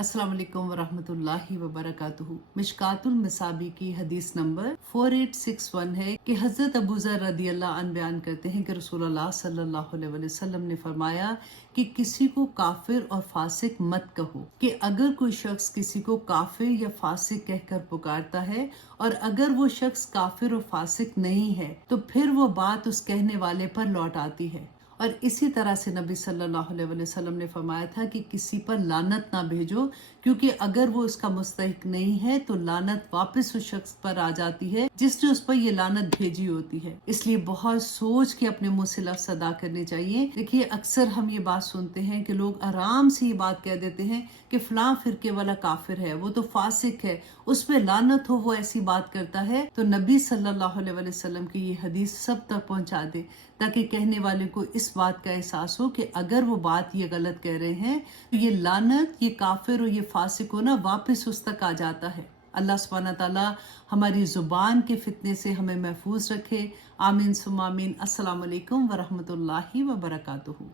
अस्सलाम वालेकुम वरहमतुल्लाहि वबरकातुहू। मिशकातुल मसाबी की हदीस नंबर 4861 है कि हज़रत अबू ज़र रदियल्लाहु अन्हु बयान करते हैं कि रसूलुल्लाह सल्लल्लाहु अलैहि वसल्लम ने फरमाया कि किसी को काफिर और फासिक मत कहो, कि अगर कोई शख्स किसी को काफिर या फासिक कहकर पुकारता है और अगर वो शख्स काफिर और फासिक नहीं है तो फिर वो बात उस कहने वाले पर लौट आती है। और इसी तरह से नबी सल्लल्लाहु अलैहि वसल्लम ने फरमाया था कि किसी पर लानत ना भेजो, क्योंकि अगर वो उसका मुस्तहिक नहीं है तो लानत वापस उस शख्स पर आ जाती है जिसने उस पर ये लानत भेजी होती है। इसलिए बहुत सोच के अपने मुंह से लफ्ज़ अदा करने चाहिए। देखिए, अक्सर हम ये बात सुनते हैं कि लोग आराम से ये बात कह देते हैं कि फलां फिरके वाला काफिर है, वो तो फासिक है, उस पे लानत हो, वो ऐसी बात करता है। तो नबी सल्लल्लाहु अलैहि वसल्लम की ये हदीस सब तक पहुंचा दे, ताकि कहने वाले को इस बात का एहसास हो कि अगर वो बात ये गलत कह रहे हैं तो ये लानत, ये काफिर और ये फासिक होना वापस उस तक आ जाता है। अल्लाह सुब्हानहू तआला हमारी जुबान के फितने से हमें महफूज रखे। आमीन सुम्मा आमीन। अस्सलाम वालेकुम वरहमतुल्लाहि वबरकातुहू।